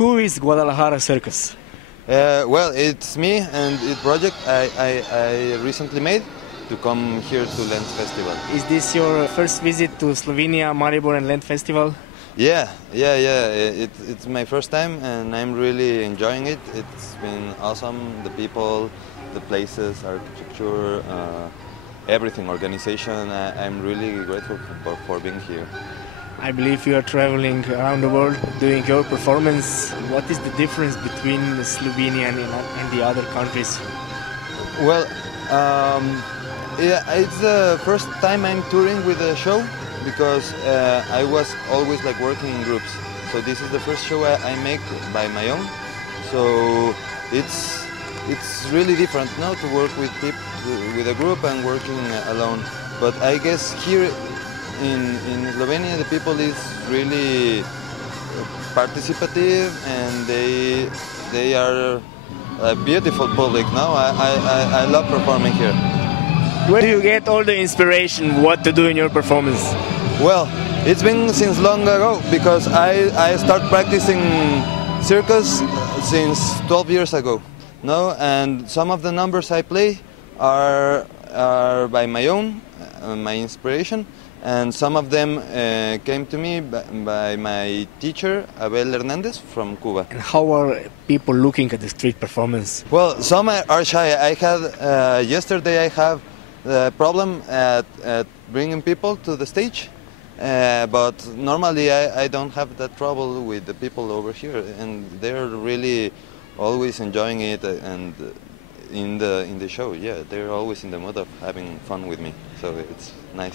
Who is Guadalajara Circus? Well, it's me and it's project I recently made to come here to Lent Festival. Is this your first visit to Slovenia, Maribor and Lent Festival? Yeah. It's my first time and I'm really enjoying it. It's been awesome. The people, the places, architecture, everything, organization. I'm really grateful for being here. I believe you are traveling around the world doing your performance. What is the difference between Slovenia and the other countries? Well, it's the first time I'm touring with a show because I was always like working in groups. So this is the first show I make by my own. So it's really different now to work with people, with a group and working alone. But I guess here in Slovenia the people is really participative and they are a beautiful public now. I love performing here. Where do you get all the inspiration what to do in your performance? Well, it's been since long ago because I started practicing circus since 12 years ago. No, and some of the numbers I play are by my own, my inspiration, and some of them came to me by my teacher, Abel Hernandez from Cuba. And how are people looking at the street performance? Well, some are shy. I had yesterday I have the problem at bringing people to the stage, but normally I don't have that trouble with the people over here, and they're really always enjoying it, and in the show, yeah, they're always in the mood of having fun with me, so it's nice.